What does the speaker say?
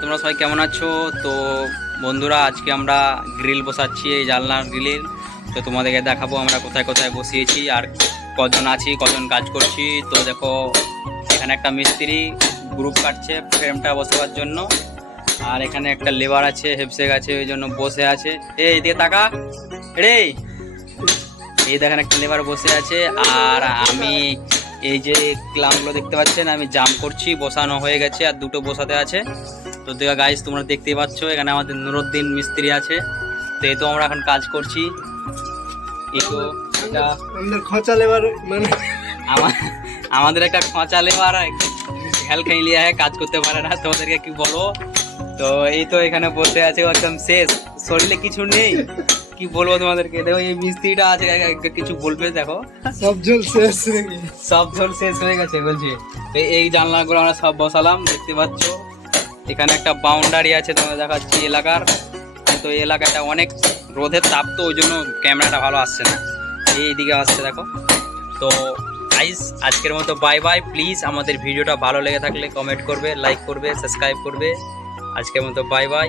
তোমরা সবাই কেমন আছো? তো বন্ধুরা, আজকে আমরা গ্রিল বসাচ্ছি, এই জানলার গ্রিল। তো তোমাদেরকে দেখাবো আমরা কোথায় কোথায় বসিয়েছি আর কজন আছি, কজন কাজ করছি। তো দেখো, এখানে একটা মিস্ত্রি গ্রুপ কাটছে ফ্রেমটা বসাবার জন্য, আর এখানে একটা লেবার আছে, হেপসে গেছে ওই জন্য বসে আছে। এই দিকে তাকা রে, এই দেখেন একটা লেবার বসে আছে। আর আমি এই যে ক্লামগুলো দেখতে পাচ্ছেন, আমি জাম করছি, বসানো হয়ে গেছে আর দুটো বসাতে আছে। তো দেখা গাইস, তোমরা দেখতেই পাচ্ছ এখানে আমাদের নুরুদ্দিন মিস্ত্রি আছে। তো এই তো আমরা এখন কাজ করছি। এটা খোঁচা লেবার মানে আমাদের একটা খোঁচা লেবার হেল খেয়ে লিয়া কাজ করতে পারে না, তোমাদেরকে কি বলবো। তো এই তো এখানে বসে আছে, একদম শেষ, শরীরে কিছু নেই, কি বলবো তোমাদেরকে। দেখো এই মিস্ত্রিটা আছে, কিছু বলবে? দেখো সব ঝোল শেষ, সব ঝোল শেষ হয়ে গেছে বলছি। এই জানলাগুলো আমরা সব বসালাম, দেখতে পাচ্ছ। এখানে একটা বাউন্ডারি আছে, তোমাদের দেখাচ্ছি এলাকার। তো এই এলাকাটা অনেক রোদের তাপ, তো ওই জন্য ক্যামেরাটা ভালো আসছে না, এইদিকে আসছে দেখো। তো গাইস, আজকের মতো বাই বাই। প্লিজ আমাদের ভিডিওটা ভালো লেগে থাকলে কমেন্ট করবে, লাইক করবে, সাবস্ক্রাইব করবে। আজকের মতো বাই বাই।